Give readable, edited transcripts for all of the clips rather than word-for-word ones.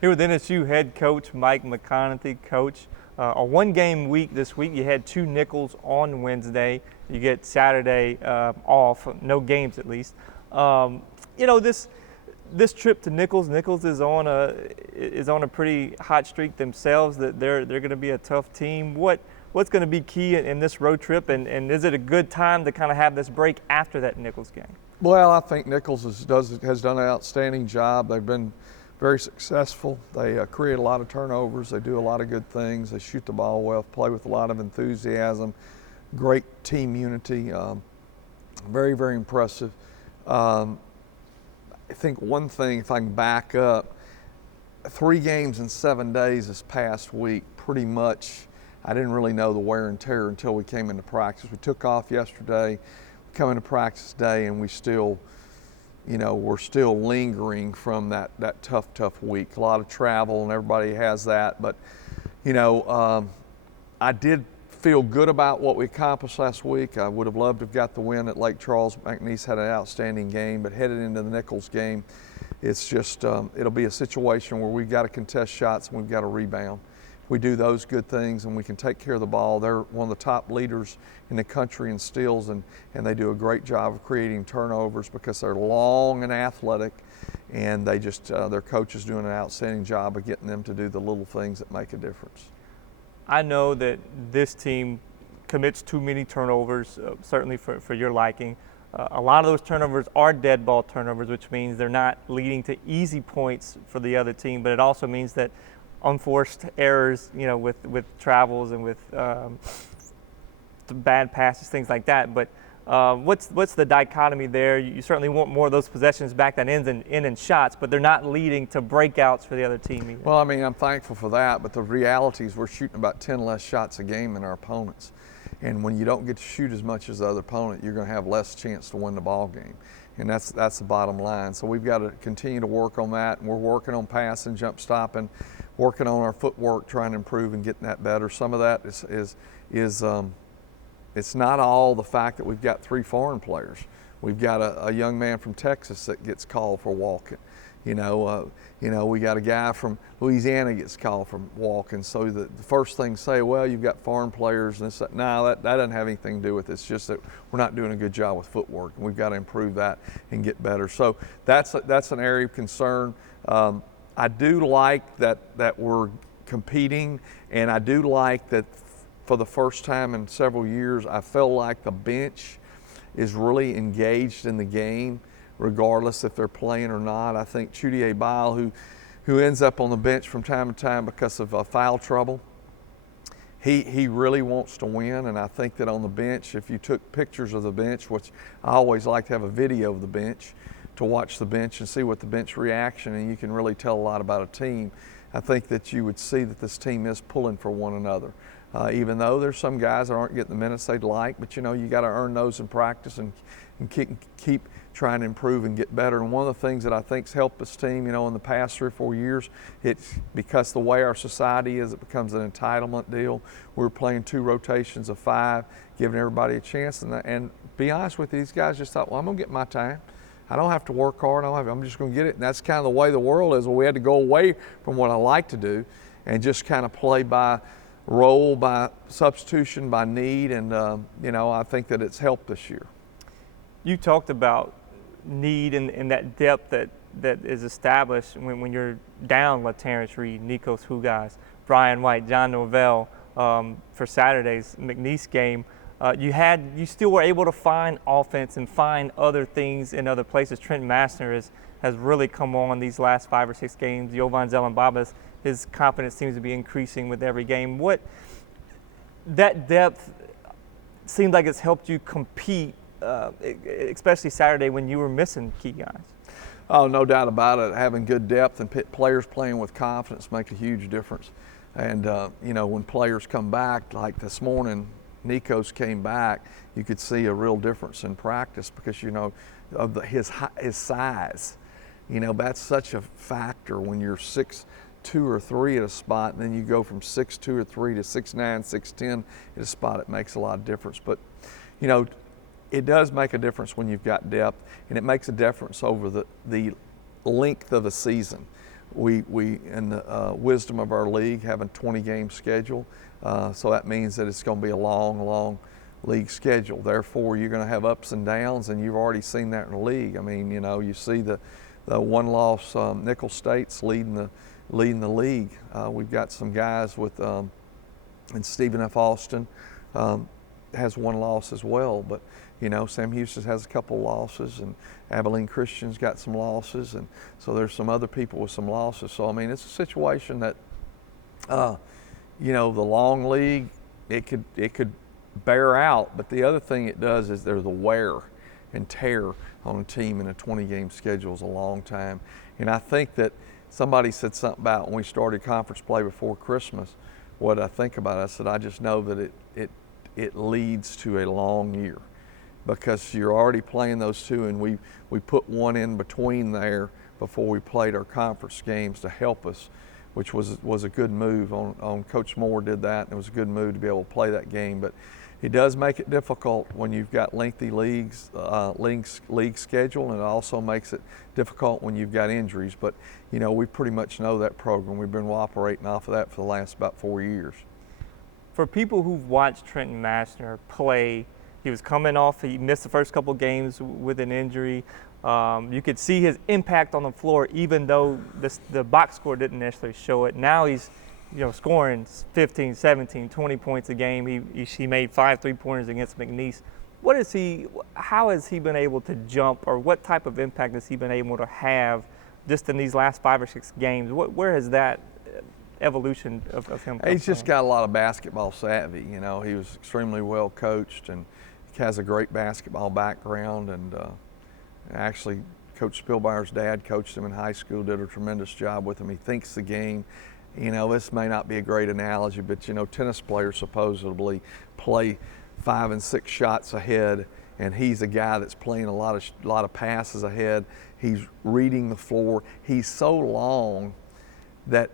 Here with NSU head coach Mike McConathy. Coach, a one-game week this week. You had 2 Nicholls on Wednesday. You get Saturday off, no games at least. This trip to Nicholls is on a pretty hot streak themselves. That they're going to be a tough team. What's going to be key in this road trip, and is it a good time to kind of have this break after that Nicholls game? Well, I think Nicholls has done an outstanding job. They've been very successful. They create a lot of turnovers. They do a lot of good things. They shoot the ball well, play with a lot of enthusiasm, great team unity. Very, very impressive. I think one thing, if I can back up, 3 games in 7 days this past week, pretty much I didn't really know the wear and tear until we came into practice. We took off yesterday, come into practice today, and we're still lingering from that tough week. A lot of travel, and everybody has that. But, I did feel good about what we accomplished last week. I would have loved to have got the win at Lake Charles. McNeese had an outstanding game, but headed into the Nicholls game, it's just it'll be a situation where we've got to contest shots and we've got to rebound. If we do those good things and we can take care of the ball, they're one of the top leaders in the country in steals, and they do a great job of creating turnovers because they're long and athletic, and they just their coach is doing an outstanding job of getting them to do the little things that make a difference. I know that this team commits too many turnovers, certainly for your liking. A lot of those turnovers are dead ball turnovers, which means they're not leading to easy points for the other team, but it also means that unforced errors, with travels and with bad passes, things like that. But what's the dichotomy there? You certainly want more of those possessions back that ends in shots, but they're not leading to breakouts for the other team either. Well, I mean, I'm thankful for that, but the reality is we're shooting about 10 less shots a game than our opponents. And when you don't get to shoot as much as the other opponent, you're going to have less chance to win the ball game. And that's the bottom line. So we've got to continue to work on that, and we're working on passing, jump stopping, working on our footwork, trying to improve and getting that better. Some of that is it's not all the fact that we've got 3 foreign players. We've got a young man from Texas that gets called for walking. We got a guy from Louisiana gets called for walking. So the first thing say, well, you've got foreign players and this, that. No, that doesn't have anything to do with it. It's just that we're not doing a good job with footwork, and we've got to improve that and get better. So that's an area of concern. I do like that we're competing, and I do like that for the first time in several years, I feel like the bench is really engaged in the game, regardless if they're playing or not. I think Chudier Bile, who ends up on the bench from time to time because of foul trouble, he really wants to win, and I think that on the bench, if you took pictures of the bench, which I always like to have a video of the bench, to watch the bench and see what the bench reaction, and you can really tell a lot about a team. I think that you would see that this team is pulling for one another. Even though there's some guys that aren't getting the minutes they'd like, but you got to earn those in practice and keep trying to improve and get better. And one of the things that I think's helped this team, in the past 3 or 4 years, it's because the way our society is, it becomes an entitlement deal. We're playing 2 rotations of 5, giving everybody a chance. And be honest with you, these guys just thought, well, I'm going to get my time. I don't have to work hard. I'm just going to get it. And that's kind of the way the world is. Well, we had to go away from what I like to do and just kind of play by role, by substitution, by need. And, I think that it's helped this year. You talked about need and that depth that is established when you're down LaTerrence Reed, Nicholls, Hugas, Brian White, John Novell for Saturday's McNeese game. You still were able to find offense and find other things in other places. Trenton Martin has really come on these last 5 or 6 games. Jovan Zellenbaba, his confidence seems to be increasing with every game. That depth seemed like it's helped you compete, especially Saturday when you were missing key guys. Oh, no doubt about it. Having good depth and players playing with confidence make a huge difference. And, when players come back, like this morning, Nicholls came back, you could see a real difference in practice because, of his size. That's such a factor when you're 6'2" or 3 at a spot, and then you go from 6'2" or 3 to 6'9", 6'10" at a spot. It makes a lot of difference. But, it does make a difference when you've got depth, and it makes a difference over the length of a season. we in the wisdom of our league, have a 20-game schedule. So that means that it's going to be a long league schedule. Therefore, you're going to have ups and downs, and you've already seen that in the league. I mean, you know, you see the one-loss Nicholls State's leading the league. We've got some guys with, and Stephen F. Austin has one loss as well. But you know, Sam Houston has a couple losses, and Abilene Christian's got some losses, and so there's some other people with some losses. So I mean, it's a situation that, you know, the long league, it could bear out. But the other thing it does is there's the wear and tear on a team in a 20-game schedule is a long time. And I think that somebody said something about when we started conference play before Christmas, what I think about it, I said, I just know that it leads to a long year, because you're already playing those two, and we put one in between there before we played our conference games to help us, which was a good move on Coach Moore did that, and it was a good move to be able to play that game. But it does make it difficult when you've got lengthy league schedule, and it also makes it difficult when you've got injuries. But you know, we pretty much know that program. We've been operating off of that for the last about 4 years. For people who've watched Trenton Martin play, he was coming off, he missed the first couple games with an injury. You could see his impact on the floor, even though the box score didn't necessarily show it. Now he's, you know, scoring 15, 17, 20 points a game. He made 5 3-pointers against McNeese. How has he been able to jump, or what type of impact has he been able to have just in these last 5 or 6 games? Where has that evolution of him come He's just from? got a lot of basketball savvy. You know, he was extremely well coached, and he has a great basketball background. And actually, Coach Spielmeier's dad coached him in high school, did a tremendous job with him. He thinks the game. You know, this may not be a great analogy, but you know, tennis players supposedly play 5 and 6 shots ahead, and he's a guy that's playing a lot of passes ahead. He's reading the floor. He's so long that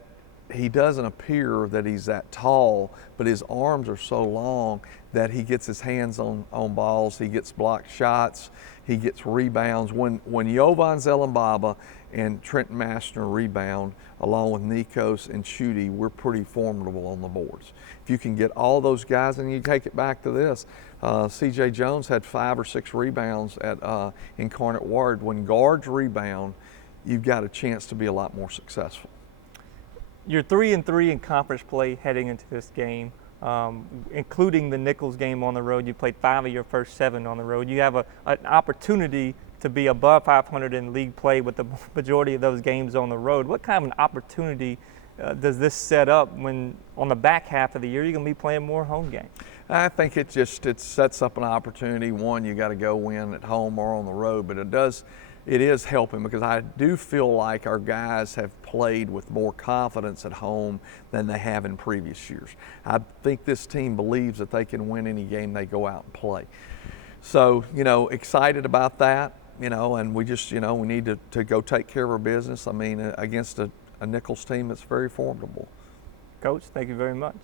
he doesn't appear that he's that tall, but his arms are so long that he gets his hands on balls. He gets blocked shots. He gets rebounds. When Jovan Zellenbaba and Trenton Martin rebound, along with Nicholls and Chudy, we're pretty formidable on the boards. If you can get all those guys, and you take it back to this, C.J. Jones had 5 or 6 rebounds at Incarnate Word. When guards rebound, you've got a chance to be a lot more successful. You're 3-3 in conference play heading into this game, including the Nicholls game on the road. You played 5 of your first 7 on the road. You have an opportunity to be above 500 in league play with the majority of those games on the road. What kind of an opportunity does this set up when on the back half of the year you're going to be playing more home games? I think it sets up an opportunity. One, you got to go win at home or on the road, but it is helping, because I do feel like our guys have played with more confidence at home than they have in previous years. I think this team believes that they can win any game they go out and play. So, you know, excited about that, you know, and we just, you know, we need to go take care of our business. I mean, against a Nicholls team that's very formidable. Coach, thank you very much.